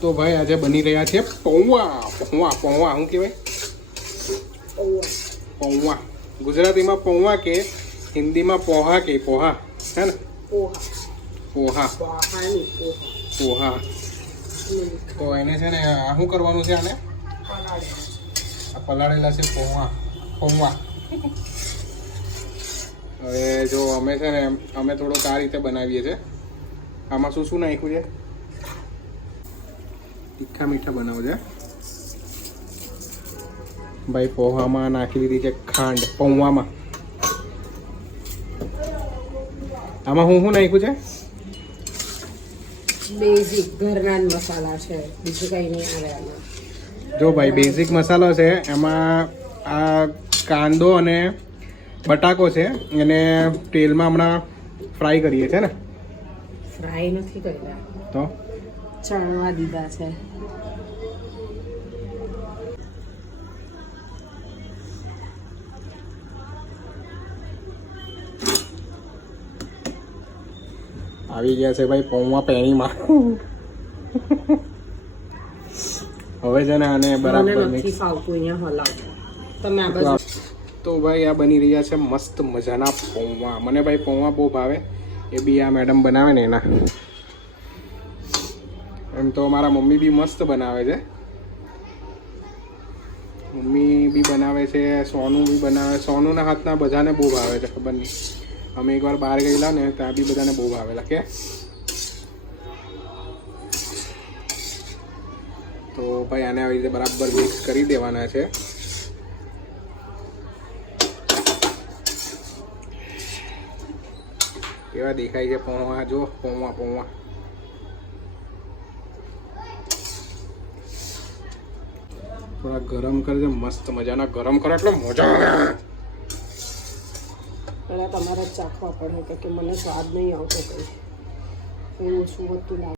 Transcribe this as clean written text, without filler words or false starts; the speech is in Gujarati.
તો ભાઈ આજે બની રહ્યા છે પૌવા પૌવા પૌવા શું કહેવાય? પૌવા. ગુજરાતીમાં પૌવા કે હિન્દીમાં પોહા કે પોહા હે ને? પોહા પોહા. તો એને છે ને શું કરવાનું છે? આને પલાળેલા છે પૌવા પૌવા. હવે જો અમે છે ને અમે થોડોક આ રીતે બનાવીએ છીએ. આમાં શું શું નાખ્યું છે? તીખા મીઠા બનાવો છે ભાઈ. પોહામાં નાખી દીધી છે ખાંડ. પૌવામાં આમાં શું નાખ્યું છે? બેઝિક ઘરના મસાલા છે, બીજું કઈ નહીં આવે આમાં. જો ભાઈ બેઝિક મસાલો છે. એમાં આ કાંદો અને બટાકો છે. એને તેલમાં હમણાં ફ્રાય કરીએ છીએ ને? ફ્રાય નથી કર્યા તો ચણવા દીધા છે. આવી ગયા છે ભાઈ પૌવા પેણીમાં. હવે છે ને આને બરાબર નથી ફાવતું અહીંયા હલાવતા. તમે આ બધું તો ભાઈ આ બની રહ્યા છે મસ્ત મજાના પૌવા. મને ભાઈ પૌવા બહુ ભાવે. એ બી આ મેડમ બનાવે ને એના. એમ તો મારા મમ્મી બી મસ્ત બનાવે છે. મમ્મી બી બનાવે છે, સોનું બી બનાવે. સોનુના હાથના બધાને બહુ ભાવે છે. ખબર નહીં, અમે એકવાર બહાર ગયેલા ને ત્યાં બી બધાને બહુ ભાવેલા. કે તો ભાઈ આને આવી રીતે બરાબર મિક્સ કરી દેવાના છે. કેવા દેખાય છે પૌવા? જો પૌવા પૌવા. થોડા ગરમ કરજે, મસ્ત મજાના ગરમ કરો એટલે મજા આવે. પહેલાં તમારે ચાખવા પડે કે મને સ્વાદ નહીં આવતો કંઈ એવું શું હતું લાગે.